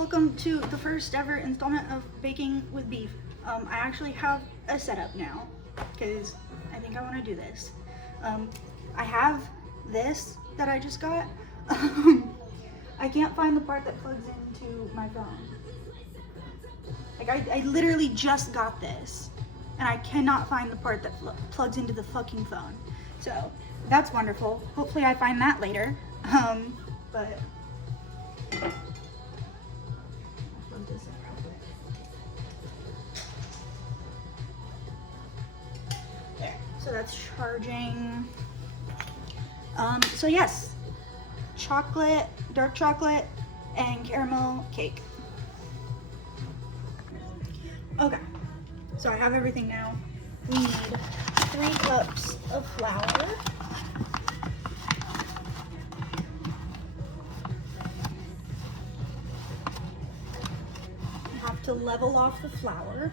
Welcome to the first ever installment of Baking with Beef. I actually have a setup now because I think I want to do this. I have this that I just got. I can't find the part that plugs into my phone. Like I literally just got this and I cannot find the part that plugs into the fucking phone. So that's wonderful. Hopefully I find that later. But there. So that's charging. So yes, chocolate, dark chocolate, and caramel cake. Okay, so I have everything now. We need 3 cups of flour. You have to level off the flour.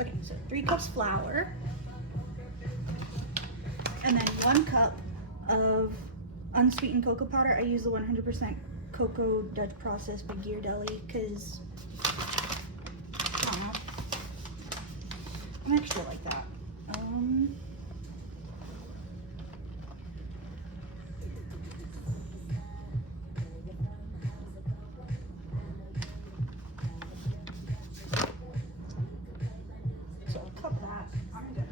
Okay, so 3 cups flour, and then 1 cup of unsweetened cocoa powder. I use the 100% cocoa Dutch process by Ghirardelli because I don't know, I'm extra like that. So I'll cup that. I'm good.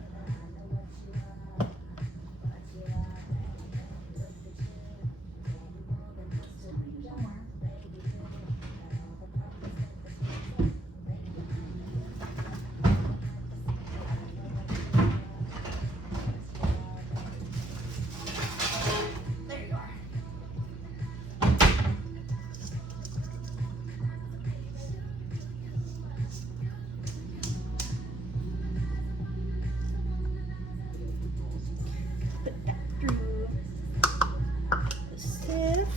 There you are. Put that through the sieve.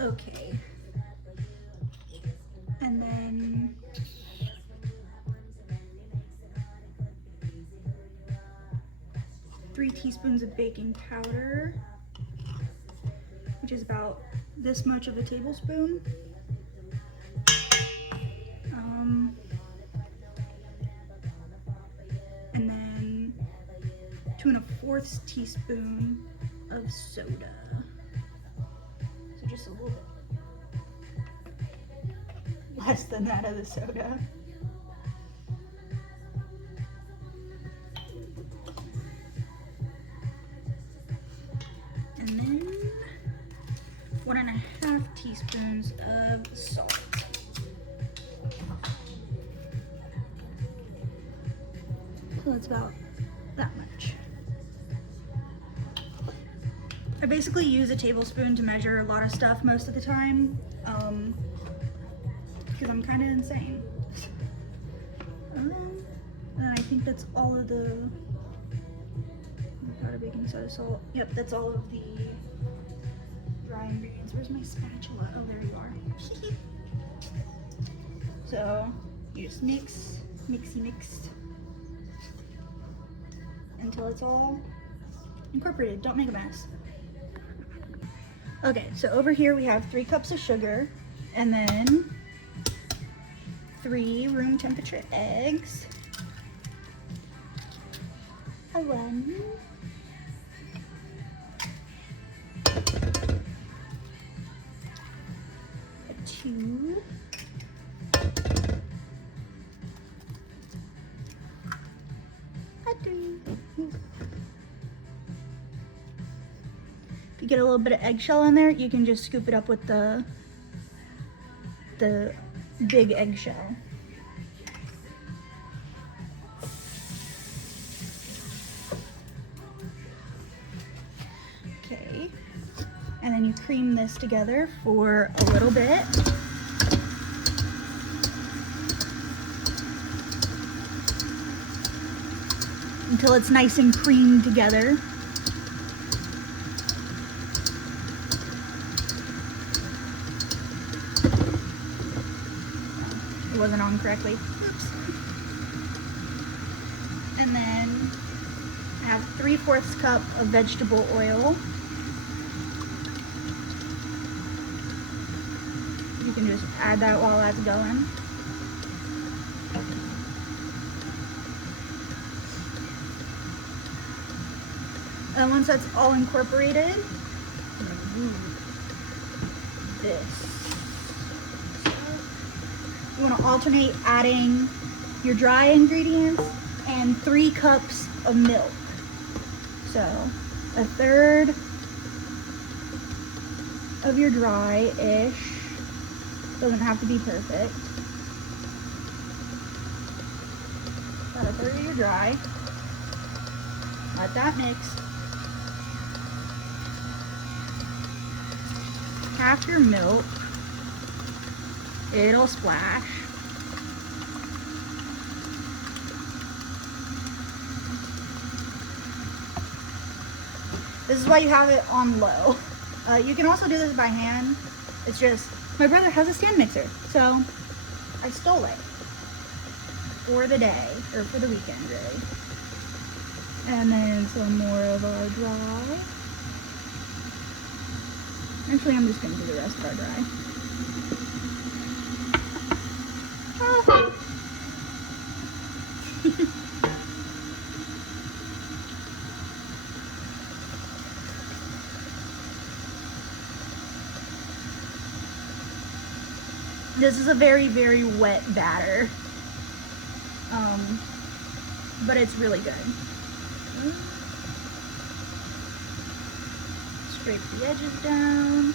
Okay. And then three teaspoons of baking powder, which is about this much of a tablespoon. And then 2 1/4 teaspoon of soda. So just a little bit less than that of the soda. And then 1 1/2 teaspoons of salt. So that's about that much. I basically use a tablespoon to measure a lot of stuff most of the time, because I'm kind of insane. And I think that's all of the powder, baking soda, salt. Yep, that's all of the dry ingredients. Where's my spatula? Oh, there you are. So you just mix until it's all incorporated. Don't make a mess. Okay, so over here we have 3 cups of sugar and then 3 room temperature eggs. A 1. A 2. A 3. you get a little bit of eggshell in there, you can just scoop it up with the big eggshell. Okay, and then you cream this together for a little bit. Until it's nice and creamed together. It wasn't on correctly. Oops. And then I have 3/4 cup of vegetable oil. You can just add that while that's going. And once that's all incorporated, I'm gonna move this. You want to alternate adding your dry ingredients and 3 cups of milk. So 1/3 of your dry-ish, doesn't have to be perfect. About 1/3 of your dry. Let that mix. Half your milk. It'll splash. This is why you have it on low. You can also do this by hand. It's just, my brother has a stand mixer, so I stole it for the day, or for the weekend really. And then some more of our dry. Actually, I'm just gonna do the rest of our dry. This is a very, very wet batter, but it's really good. Scrape the edges down.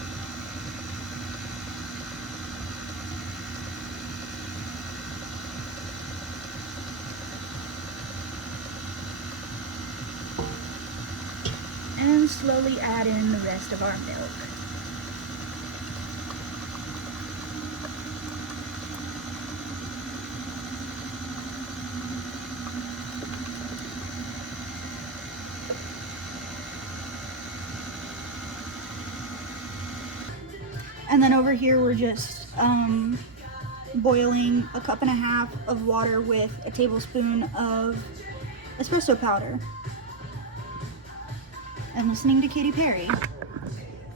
And slowly add in the rest of our milk. And then over here we're just boiling 1.5 cups of water with a tablespoon of espresso powder. And listening to Katy Perry,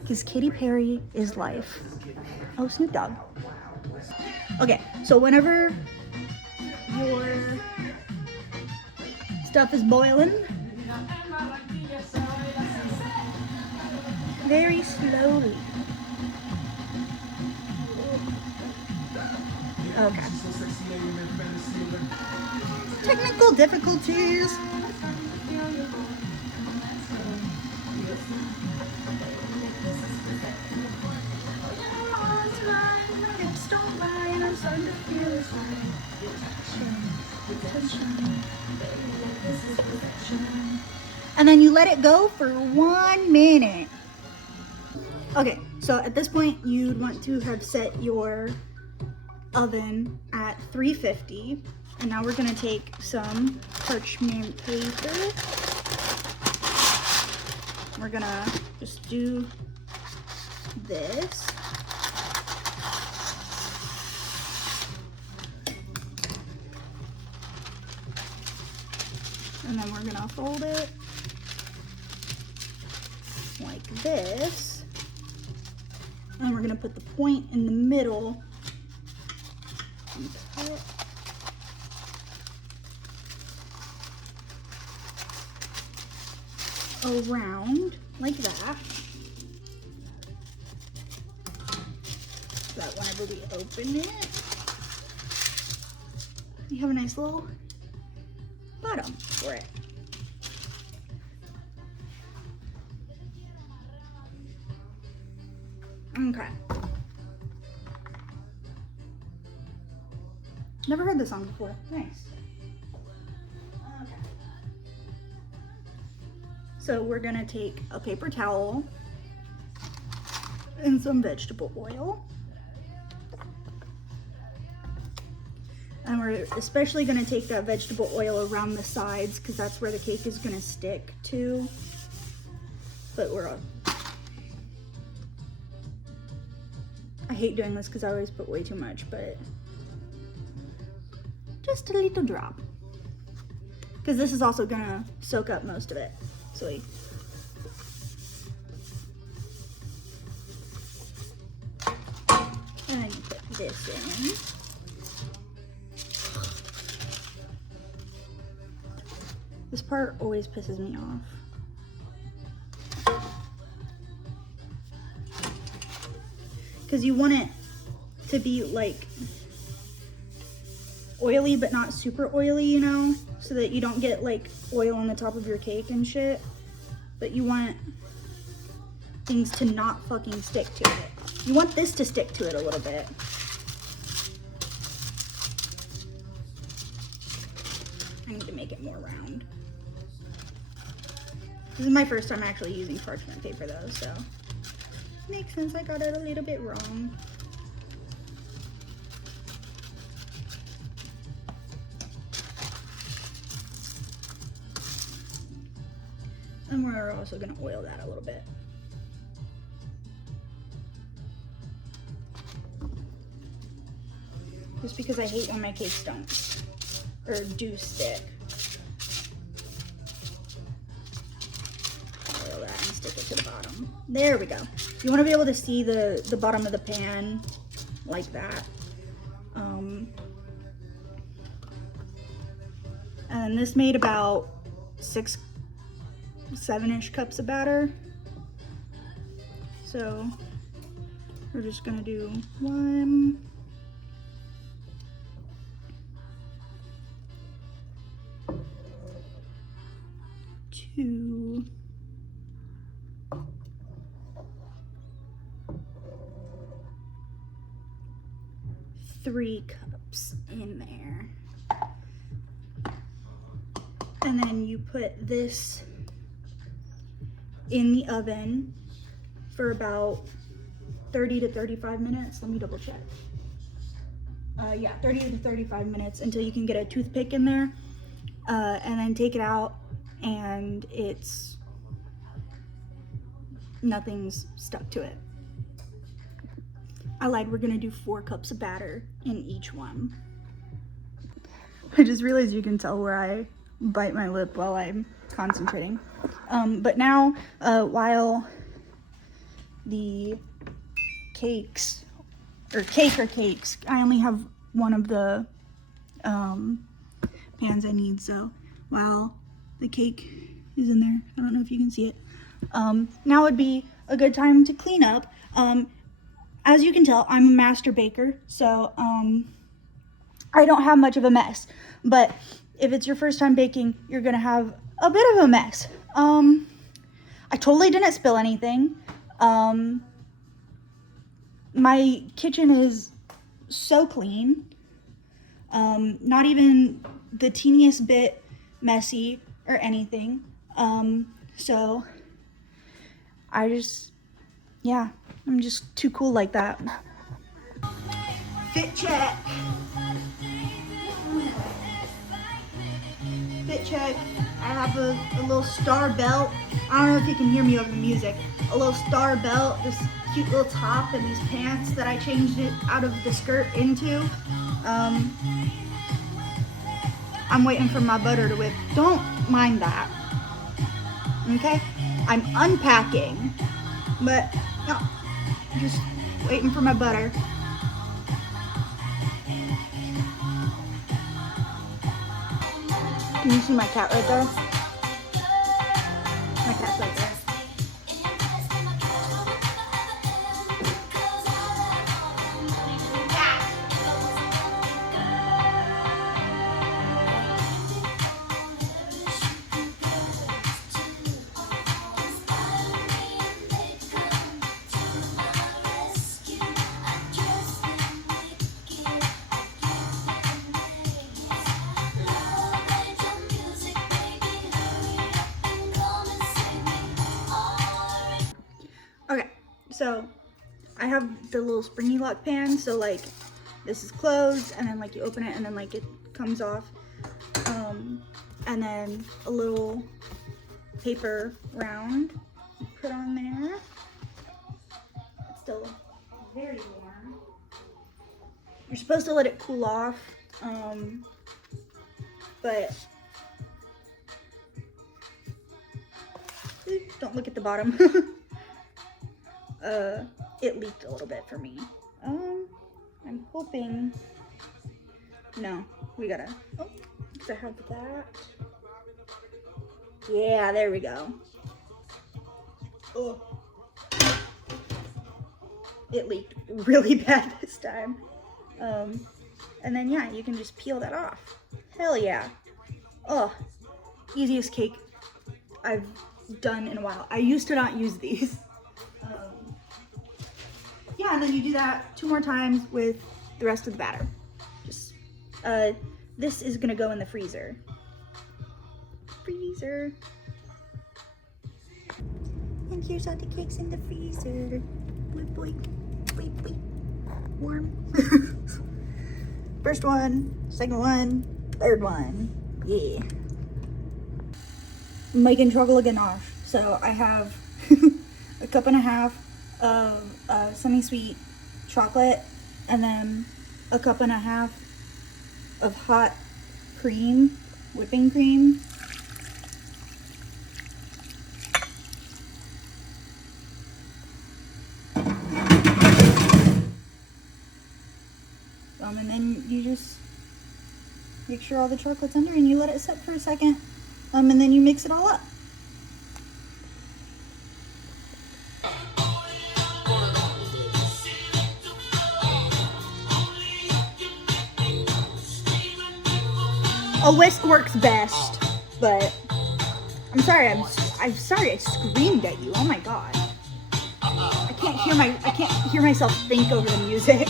because Katy Perry is life. Oh, Snoop Dogg. Okay, so whenever your stuff is boiling, very slowly. Okay. Technical difficulties. And then you let it go for 1 minute. Okay, so at this point you'd want to have set your oven at 350. And now we're gonna take some parchment paper. We're gonna just do this. And then we're gonna fold it like this. And we're gonna put the point in the middle. And cut it. Around like that. So that whenever we open it, you have a nice little bottom for it. Okay. Never heard this song before. Nice. Okay. So we're gonna take a paper towel and some vegetable oil. And we're especially gonna take that vegetable oil around the sides because that's where the cake is gonna stick to. But I hate doing this because I always put way too much, but just a little drop. Because this is also gonna soak up most of it. So and then you put this in. This part always pisses me off. Because you want it to be like oily but not super oily, you know, so that you don't get like oil on the top of your cake and shit. But you want things to not fucking stick to it. You want this to stick to it a little bit. I need to make it more round. This is my first time actually using parchment paper though, so makes sense I got it a little bit wrong. And we're also gonna oil that a little bit. Just because I hate when my cakes don't, or do stick. Oil that and stick it to the bottom. There we go. You wanna be able to see the bottom of the pan like that. And this made about 7-ish cups of batter. So we're just gonna do 1, 2, 3 cups in there. And then you put this in the oven for about 30 to 35 minutes. Let me double check. Yeah, 30 to 35 minutes until you can get a toothpick in there. And then take it out and nothing's stuck to it. I lied, we're gonna do 4 cups of batter in each one. I just realized you can tell where I bite my lip while I'm concentrating. But now, while the cakes, I only have one of the pans I need, so while the cake is in there, I don't know if you can see it, now would be a good time to clean up. As you can tell, I'm a master baker, so I don't have much of a mess, but if it's your first time baking, you're gonna have a bit of a mess. I totally didn't spill anything. My kitchen is so clean, not even the teeniest bit messy or anything. So I'm just too cool like that. Fit check. Fit check. I have a little star belt. I don't know if you can hear me over the music. A little star belt, this cute little top, and these pants that I changed it out of the skirt into. I'm waiting for my butter to whip. Don't mind that. Okay? I'm unpacking, but no, just waiting for my butter. Can you see my cat right there? My cat's right there. So I have the little springy lock pan, so like this is closed, and then like you open it and then like it comes off. And then a little paper round you put on there. It's still very warm. You're supposed to let it cool off, but don't look at the bottom. It leaked a little bit for me. I'm hoping, no, we gotta, oh, because I have that. Yeah, there we go. Oh, it leaked really bad this time. And then yeah, you can just peel that off. Hell yeah. Oh, easiest cake I've done in a while. I used to not use these. Yeah, and then you do that 2 more times with the rest of the batter. Just, this is gonna go in the freezer. Freezer. And here's all the cakes in the freezer. Boop, boop, boop, boop. Warm. First one, second one, third one. Yeah. Making chocolate ganache. So I have a cup and a half of semi-sweet chocolate, and then a cup and a half of hot cream, whipping cream. And then you just make sure all the chocolate's under, and you let it sit for a second, and then you mix it all up. A whisk works best, but I'm sorry. I'm sorry. I screamed at you. Oh my god. I can't hear myself think over the music.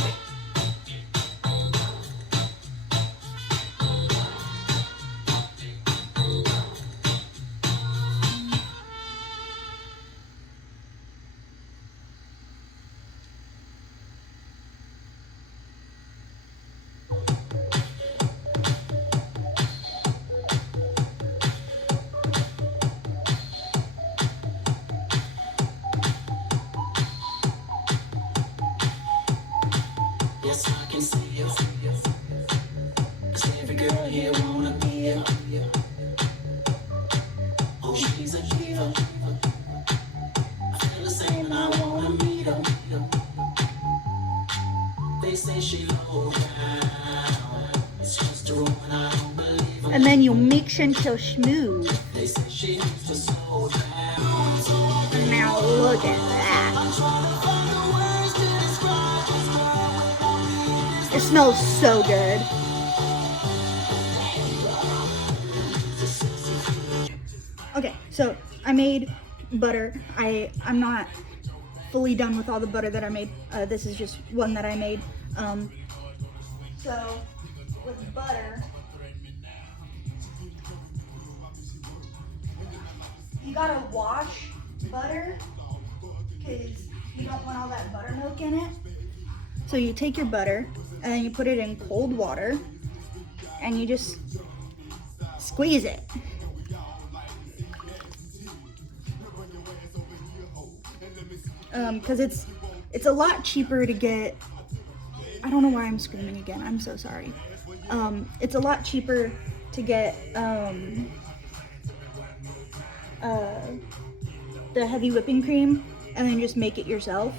And then you mix until smooth. Now look at that. It smells so good. Okay, so I made butter. I'm not fully done with all the butter that I made. This is just one that I made. So with butter, you gotta wash butter because you don't want all that buttermilk in it. So you take your butter and then you put it in cold water and you just squeeze it. Because it's a lot cheaper to get. I don't know why I'm screaming again. I'm so sorry. It's a lot cheaper to get the heavy whipping cream and then just make it yourself.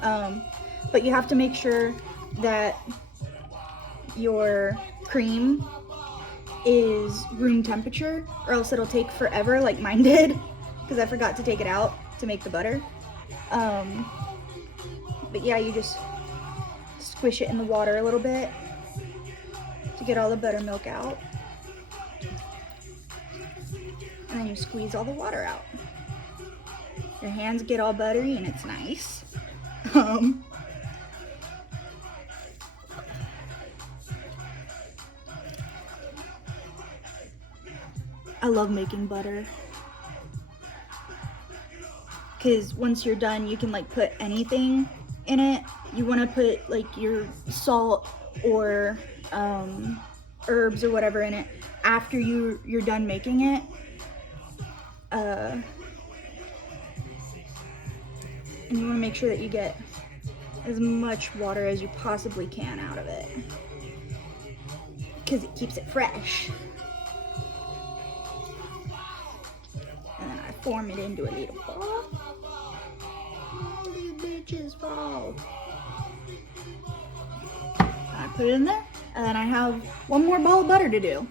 But you have to make sure that your cream is room temperature, or else it'll take forever like mine did, because I forgot to take it out to make the butter. But yeah, you just squish it in the water a little bit to get all the buttermilk out. And then you squeeze all the water out. Your hands get all buttery and it's nice. I love making butter. because once you're done, you can like put anything in it. You want to put like your salt or herbs or whatever in it after you're done making it. And you want to make sure that you get as much water as you possibly can out of it, because it keeps it fresh. And then I form it into a little ball. All these bitches fall. I put it in there, and then I have one more ball of butter to do.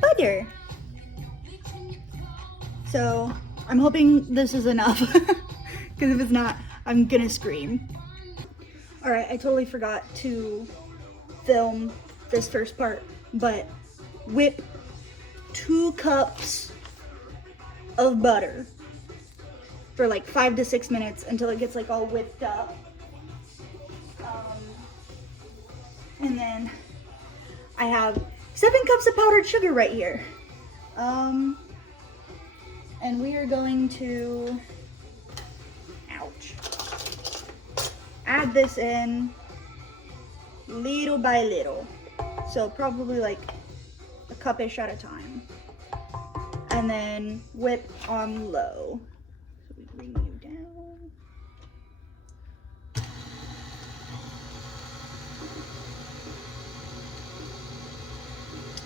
Butter. So I'm hoping this is enough, because if it's not, I'm gonna scream. All right, I totally forgot to film this first part, but whip 2 cups of butter for like 5 to 6 minutes until it gets like all whipped up. And then I have 7 cups of powdered sugar right here. And we are going to, ouch, add this in little by little. So probably like a cup-ish at a time. And then whip on low. So we bring you down.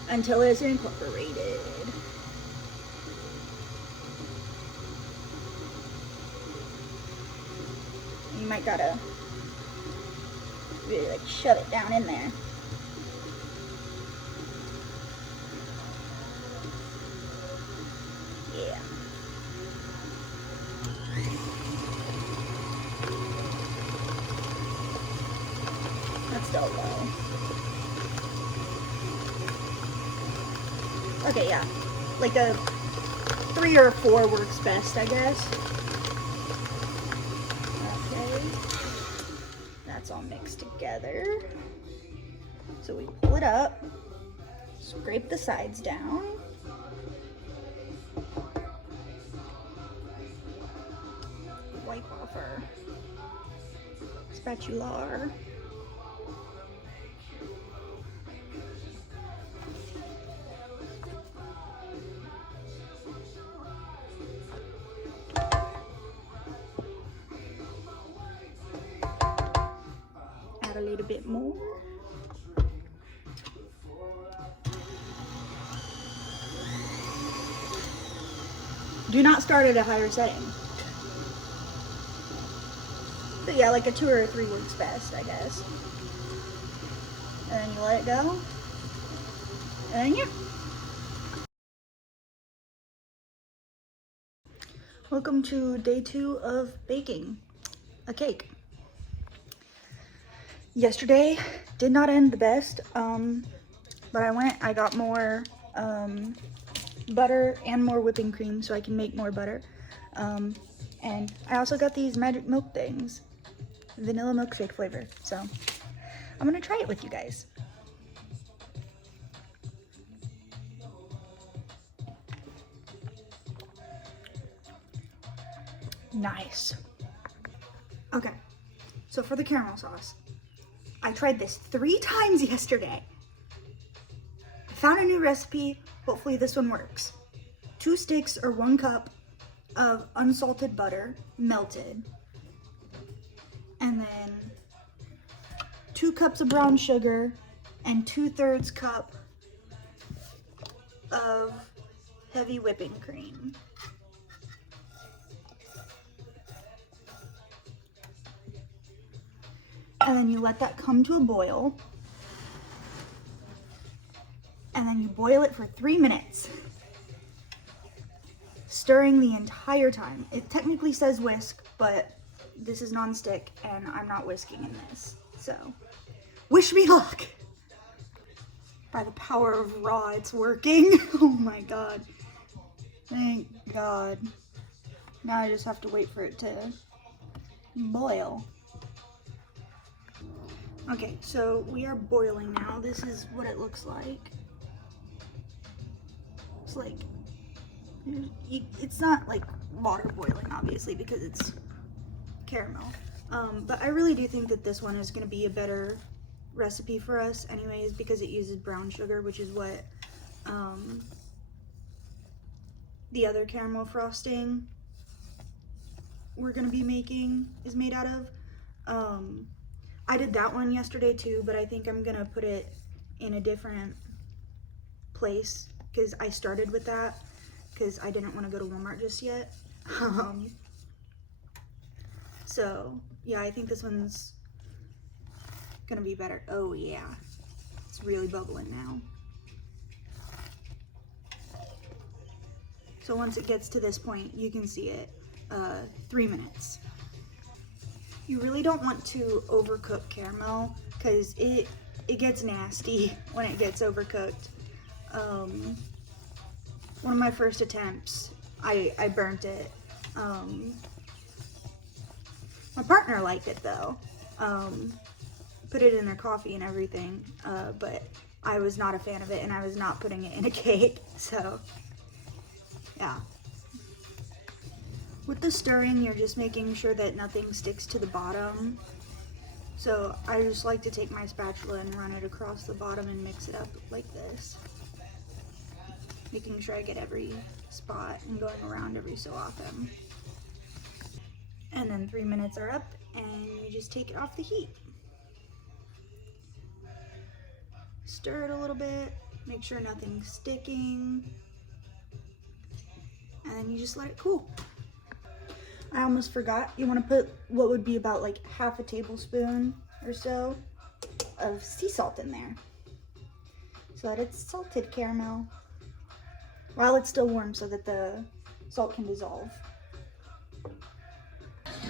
Until it's incorporated. You might gotta really like shove it down in there. Yeah. That's still low. Okay, yeah. Like a 3 or 4 works best, I guess. Okay. That's all mixed together. So we pull it up, scrape the sides down. Wipe off our spatula. Add a little bit more. Do not start at a higher setting. But yeah, like a 2 or a 3 works best, I guess. And then you let it go. And then yeah. Welcome to day 2 of baking a cake. Yesterday did not end the best, but I got more butter and more whipping cream so I can make more butter. And I also got these magic milk things, vanilla milkshake flavor. So I'm gonna try it with you guys. Nice. Okay, so for the caramel sauce, I tried this 3 times yesterday. I found a new recipe. Hopefully this one works. 2 sticks or 1 cup of unsalted butter, melted. And then 2 cups of brown sugar and 2/3 cup of heavy whipping cream. And then you let that come to a boil. And then you boil it for 3 minutes. Stirring the entire time. It technically says whisk, but this is non-stick and I'm not whisking in this. So, wish me luck! By the power of raw, it's working. Oh my god. Thank god. Now I just have to wait for it to boil. Okay, so we are boiling now. This is what it looks like. It's like It's not like water boiling, obviously, because it's caramel. But I really do think that this one is going to be a better recipe for us anyways, because it uses brown sugar, which is what the other caramel frosting we're going to be making is made out of. I did that one yesterday too, but I think I'm going to put it in a different place because I started with that because I didn't want to go to Walmart just yet. So yeah, I think this one's gonna be better. Oh yeah, it's really bubbling now. So once it gets to this point, you can see it, 3 minutes. You really don't want to overcook caramel because it gets nasty when it gets overcooked. One of my first attempts, I burnt it. My partner liked it though. Put it in their coffee and everything, but I was not a fan of it and I was not putting it in a cake, so yeah. With the stirring, you're just making sure that nothing sticks to the bottom. So I just like to take my spatula and run it across the bottom and mix it up like this. Making sure I get every spot and going around every so often. And then 3 minutes are up and you just take it off the heat. Stir it a little bit, make sure nothing's sticking, and then you just let it cool. I almost forgot, you want to put what would be about like half a tablespoon or so of sea salt in there so that it's salted caramel while it's still warm so that the salt can dissolve.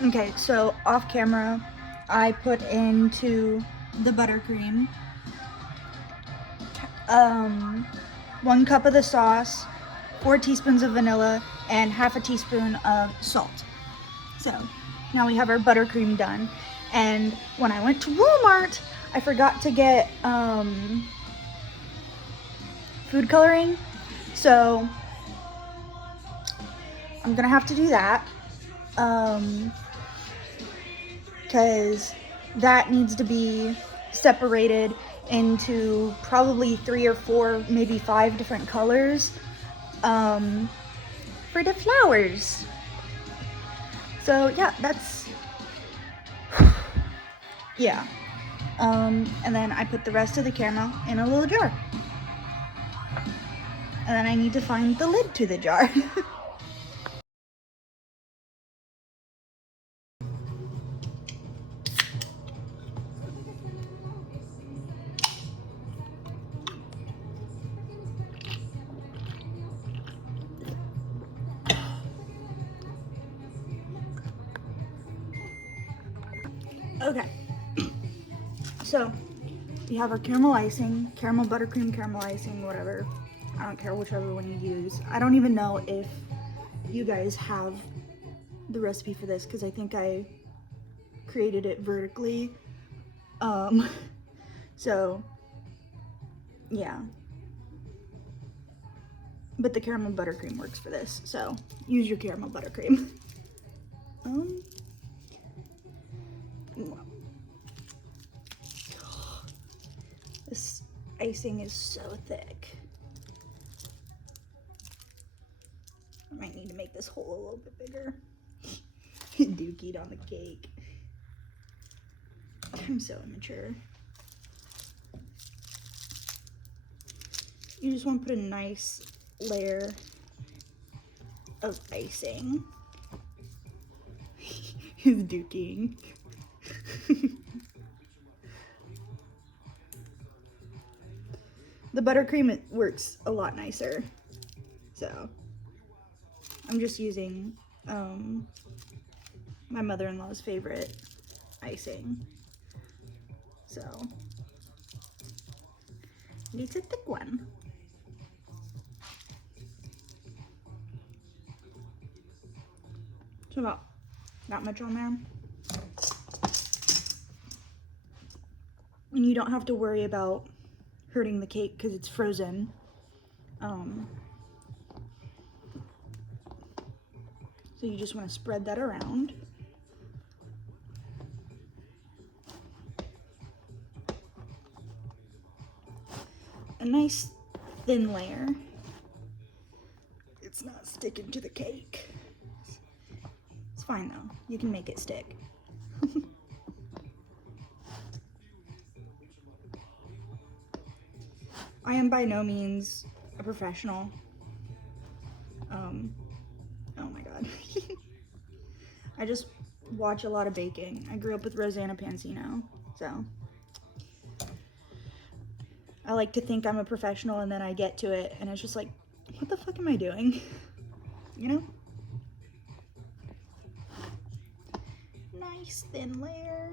Okay, so off camera, I put into the buttercream 1 cup of the sauce, 4 teaspoons of vanilla, and half a teaspoon of salt. So now we have our buttercream done. And when I went to Walmart, I forgot to get food coloring. So I'm gonna have to do that. Because that needs to be separated into probably 3 or 4, maybe 5 different colors for the flowers. So yeah, that's yeah. And then I put the rest of the caramel in a little jar. And then I need to find the lid to the jar. Okay. So we have our caramel icing, caramel buttercream, caramel icing, whatever. I don't care whichever one you use. I don't even know if you guys have the recipe for this because I think I created it vertically. So yeah. But the caramel buttercream works for this, so use your caramel buttercream. This icing is so thick. I might need to make this hole a little bit bigger. Dookied on the cake. I'm so immature. You just want to put a nice layer of icing. He's dooking. The buttercream, it works a lot nicer. So I'm just using my mother-in-law's favorite icing. So it's a thick one. So about that much on there. And you don't have to worry about hurting the cake because it's frozen. So you just want to spread that around. A nice thin layer. It's not sticking to the cake. It's fine though, you can make it stick. I am by no means a professional. Oh my god. I just watch a lot of baking. I grew up with Rosanna Pansino, so I like to think I'm a professional, and then I get to it and it's just like, what the fuck am I doing? You know? Nice thin layer.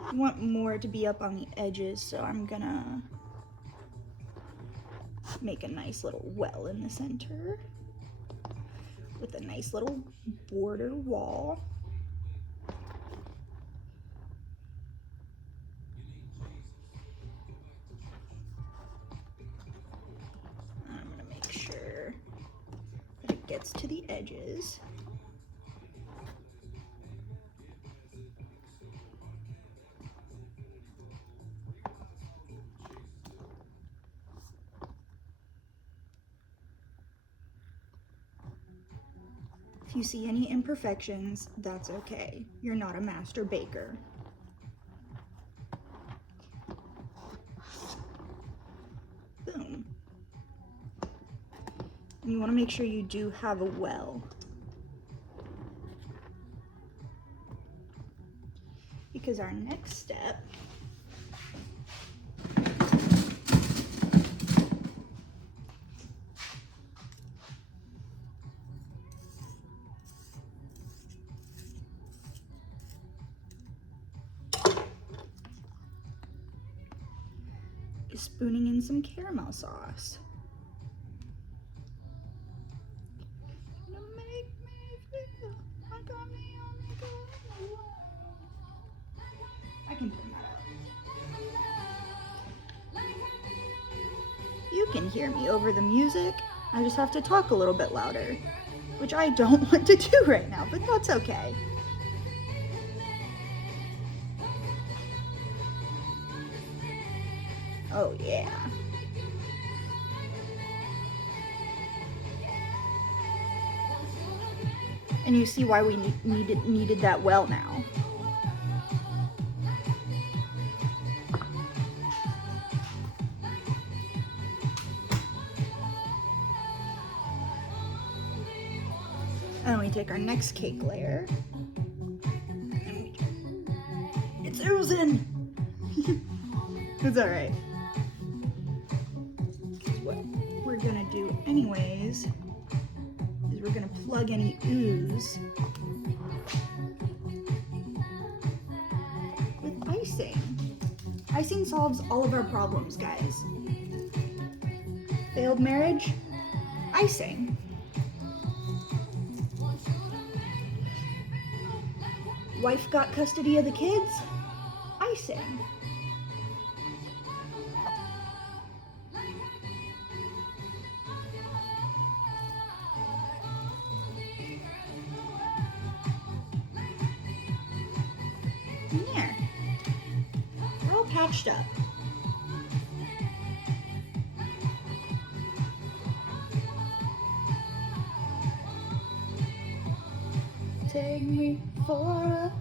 I want more to be up on the edges, so I'm gonna make a nice little well in the center with a nice little border wall. I'm gonna make sure that it gets to the edges. If you see any imperfections, that's okay. You're not a master baker. Boom. And you want to make sure you do have a well. Because our next step is spooning in some caramel sauce. I can turn that up. You can hear me over the music. I just have to talk a little bit louder, which I don't want to do right now, but that's okay. Oh yeah. And you see why we needed that well now. And we take our next cake layer. And it's oozing! It's alright. What we're gonna do anyways is we're gonna plug any ooze with icing. Icing solves all of our problems, guys. Failed marriage? Icing. Wife got custody of the kids? Icing. There. We're all patched up. Take me for a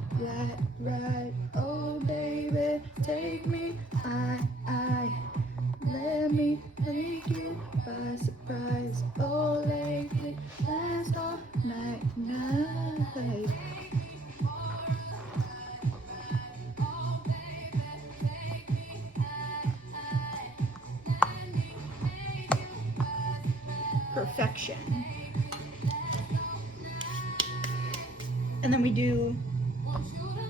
ride, oh baby, take me, let me take you by surprise, oh lately, last all night. Perfection. And then we do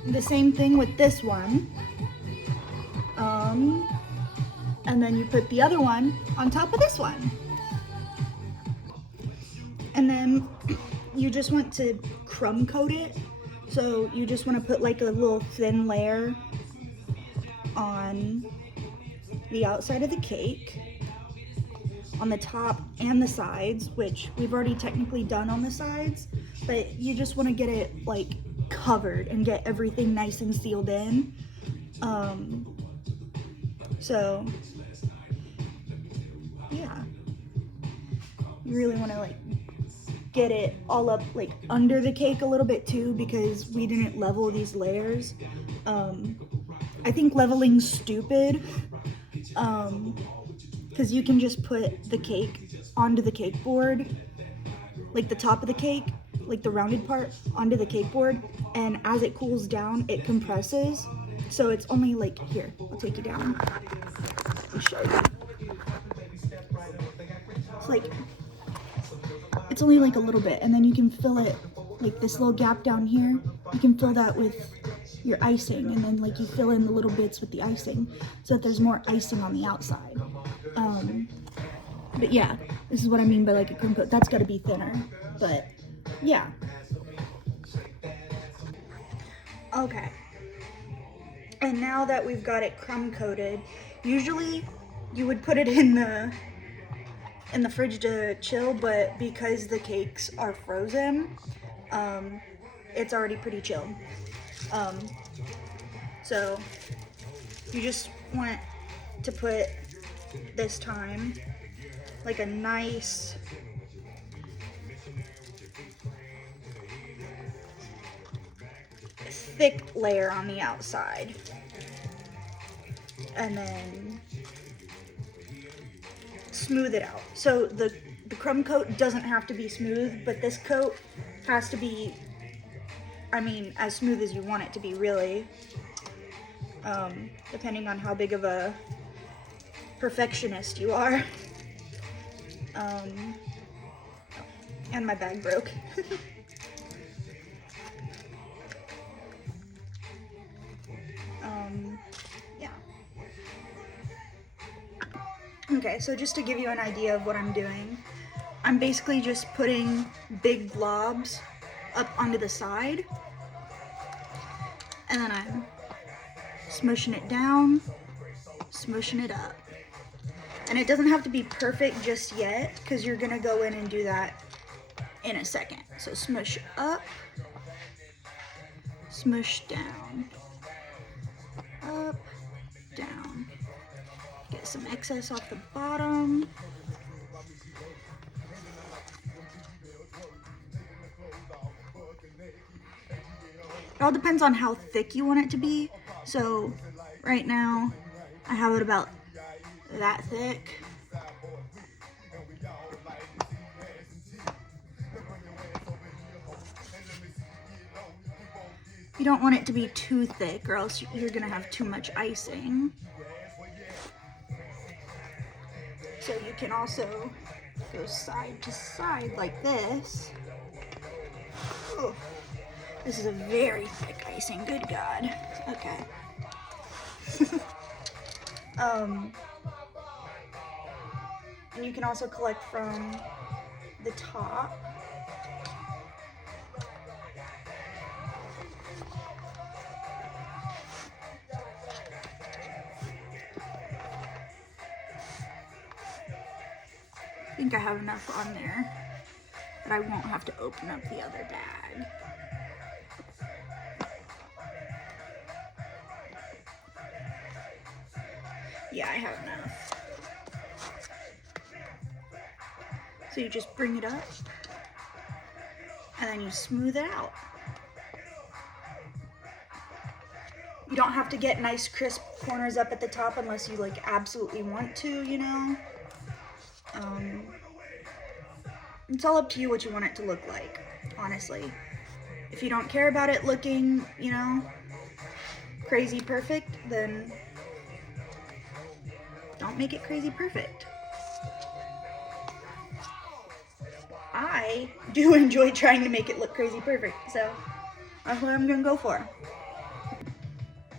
the same thing with this one. And then you put the other one on top of this one. And then you just want to crumb coat it. So you just want to put like a little thin layer on the outside of the cake, on the top and the sides, which we've already technically done on the sides, but you just want to get it like covered and get everything nice and sealed in. So yeah, you really want to like get it all up like under the cake a little bit too, because we didn't level these layers. I think leveling's stupid, because you can just put the cake onto the cake board, like the top of the cake, like the rounded part onto the cake board, and as it cools down it compresses, so it's only like, here, I'll take you down and show you. It's like, it's only like a little bit, and then you can fill it, like this little gap down here, you can fill that with your icing, and then like you fill in the little bits with the icing so that there's more icing on the outside. But yeah, this is what I mean by like a crumb coat. That's got to be thinner, but yeah. Okay, and now that we've got it crumb coated, usually you would put it in the fridge to chill, but because the cakes are frozen, it's already pretty chilled. So you just want to put this time like a nice thick layer on the outside, and then smooth it out. So the crumb coat doesn't have to be smooth, but this coat has to be, I mean, as smooth as you want it to be, really, depending on how big of a perfectionist you are. And my bag broke. Yeah. Okay, so just to give you an idea of what I'm doing, I'm basically just putting big blobs up onto the side, and then I'm smushing it down, smushing it up. And it doesn't have to be perfect just yet, because you're gonna go in and do that in a second. So smush up, smush down, up, down. Get some excess off the bottom. It all depends on how thick you want it to be. So right now I have it about that thick. You don't want it to be too thick, or else you're gonna have too much icing. So you can also go side to side like this. Oh, this is a very thick icing, good God. Okay. And you can also collect from the top. I think I have enough on there that I won't have to open up the other bag. Yeah, I have enough. So you just bring it up, and then you smooth it out. You don't have to get nice crisp corners up at the top unless you like absolutely want to, you know? It's all up to you what you want it to look like, honestly. If you don't care about it looking, you know, crazy perfect, then don't make it crazy perfect. I do enjoy trying to make it look crazy perfect, so that's what I'm gonna go for.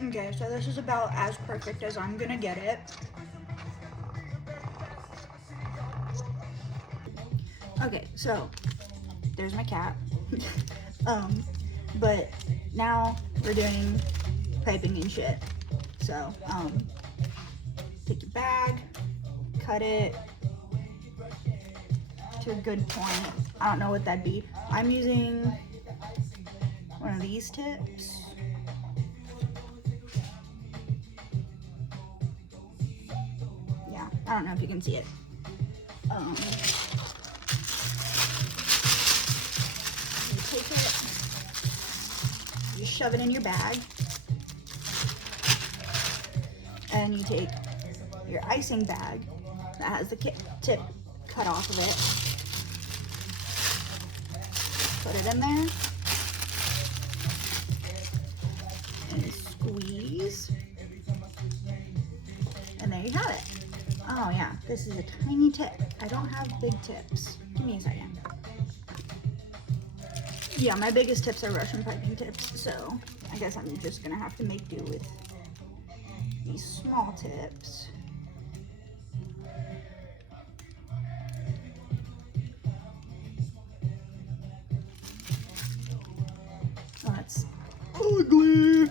Okay, so this is about as perfect as I'm gonna get it. Okay, so there's my cat. But now we're doing piping and shit. So, take your bag, cut it, to a good point. I don't know what that'd be. I'm using one of these tips. Yeah, I don't know if you can see it. You take it, you shove it in your bag, and you take your icing bag that has the tip cut off of it, put it in there, and squeeze, and there you have it. Oh yeah, this is a tiny tip. I don't have big tips. Give me a second. Yeah, my biggest tips are Russian piping tips, so I guess I'm just gonna have to make do with these small tips. Oh, that's ugly.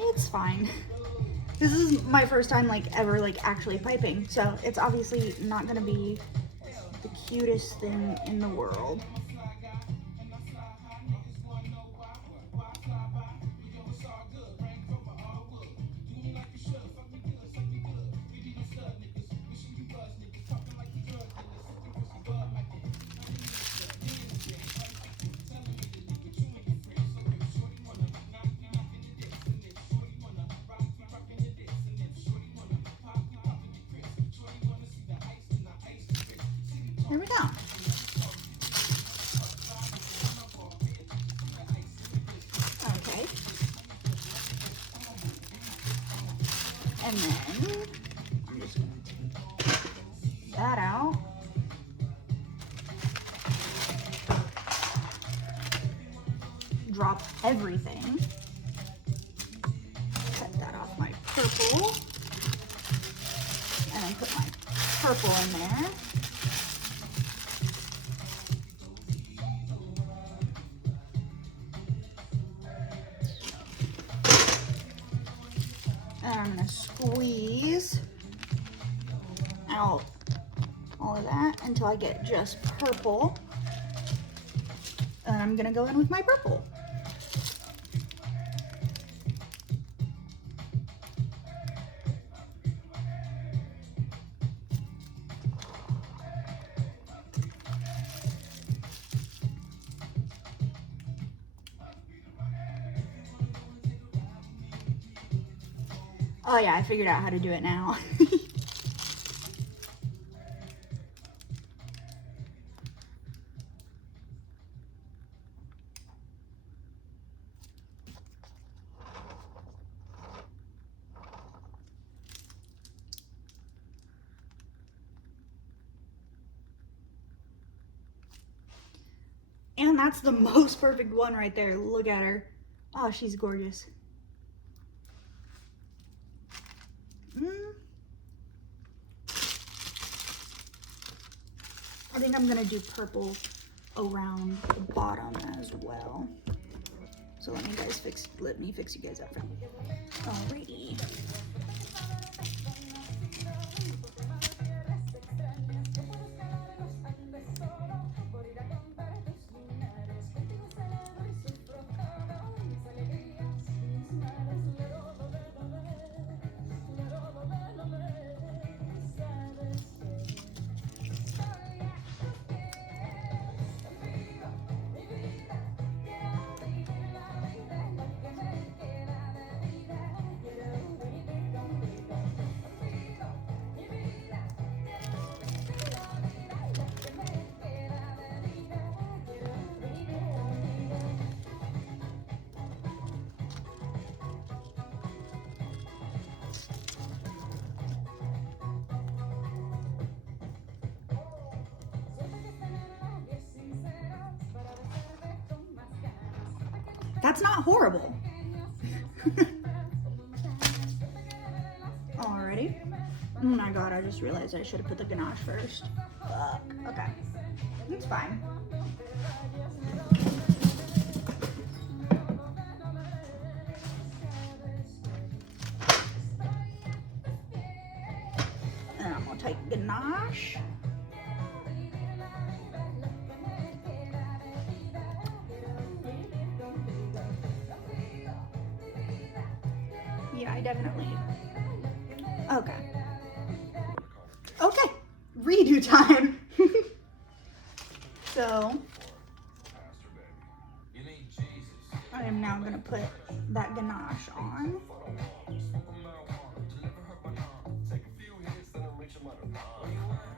It's fine. This is my first time ever actually piping, so it's obviously not gonna be the cutest thing in the world. There we go. Okay. And then I'm just going to take that out. Drop everything. Cut that off my purple. And then put my purple in there. And I'm gonna squeeze out all of that until I get just purple. And I'm gonna go in with my purple. Oh yeah, I figured out how to do it now. And that's the most perfect one right there. Look at her. Oh, she's gorgeous. I think I'm gonna do purple around the bottom as well. So let me fix you guys up. Alrighty. That's not horrible. Alrighty. Oh my god, I just realized I should have put the ganache first. Fuck. Okay. It's fine. definitely. Okay. Okay. Redo time. So I am now gonna put that ganache on.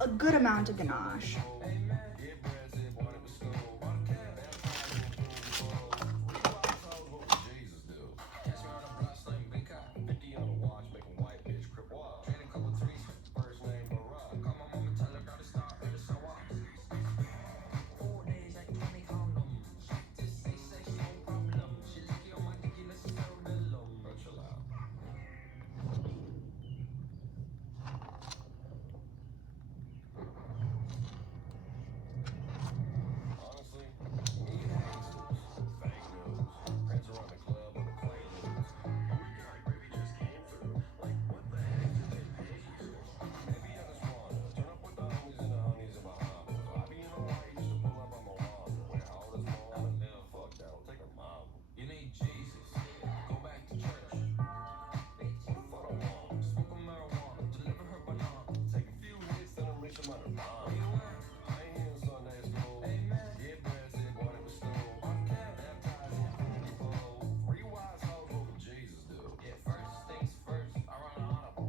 A good amount of ganache.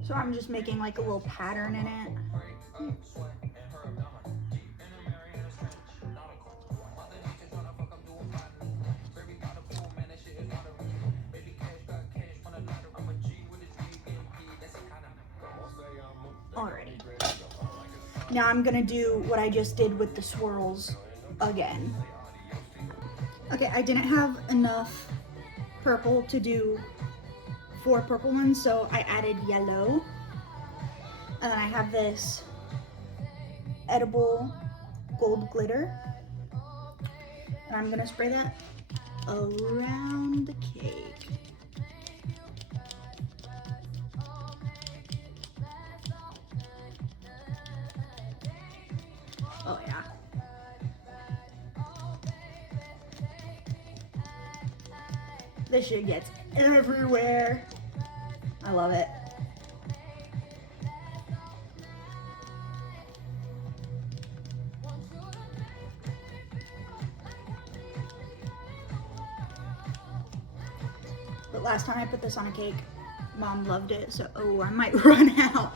So I'm just making like a little pattern in it. Alrighty. Now I'm gonna do what I just did with the swirls again. Okay, I didn't have enough purple to do 4 purple ones, so I added yellow. And then I have this edible gold glitter. And I'm gonna spray that around the cake. Oh yeah. This shit gets everywhere. I love it. But last time I put this on a cake, Mom loved it, so I might run out.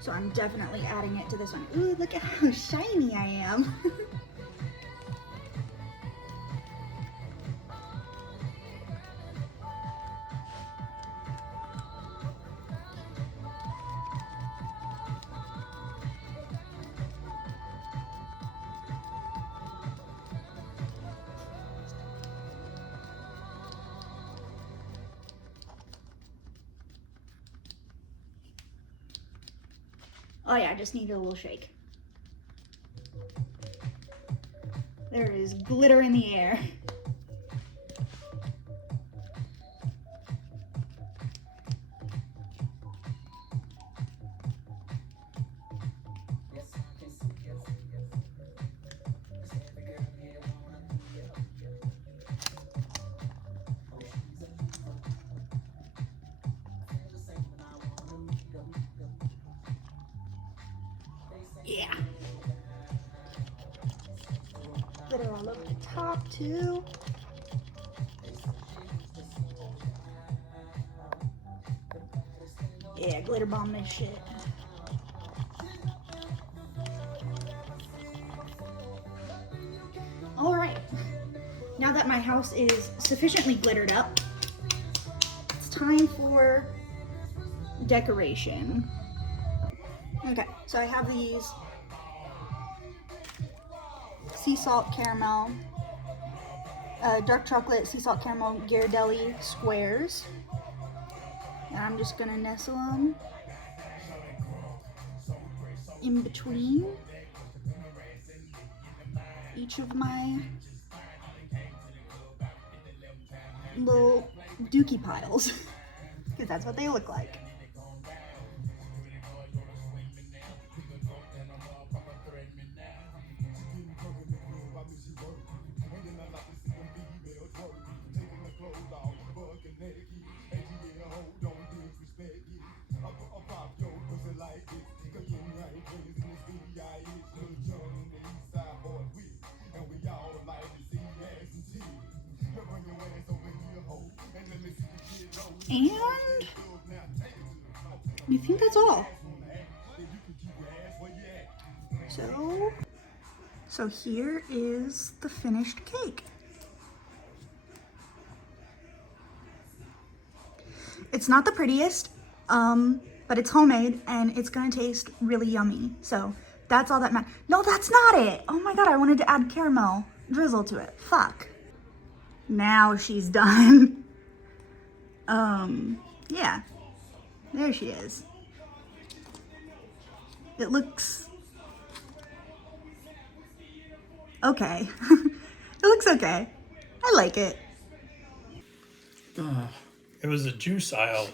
So I'm definitely adding it to this one. Ooh, look at how shiny I am. Oh yeah, I just need a little shake. There is glitter in the air. Yeah. Glitter all over the top too. Yeah, glitter bomb this shit. All right. Now that my house is sufficiently glittered up, it's time for decoration. Okay, so I have these sea salt caramel, dark chocolate sea salt caramel Ghirardelli squares. And I'm just gonna nestle them in between each of my little dookie piles, because that's what they look like. And I think that's all. So here is the finished cake. It's not the prettiest, but it's homemade and it's gonna taste really yummy. So that's all that matters. No, that's not it. Oh my God, I wanted to add caramel drizzle to it. Fuck. Now she's done. Yeah, there she is. It looks okay. It looks okay. I like it. It was a juice aisle.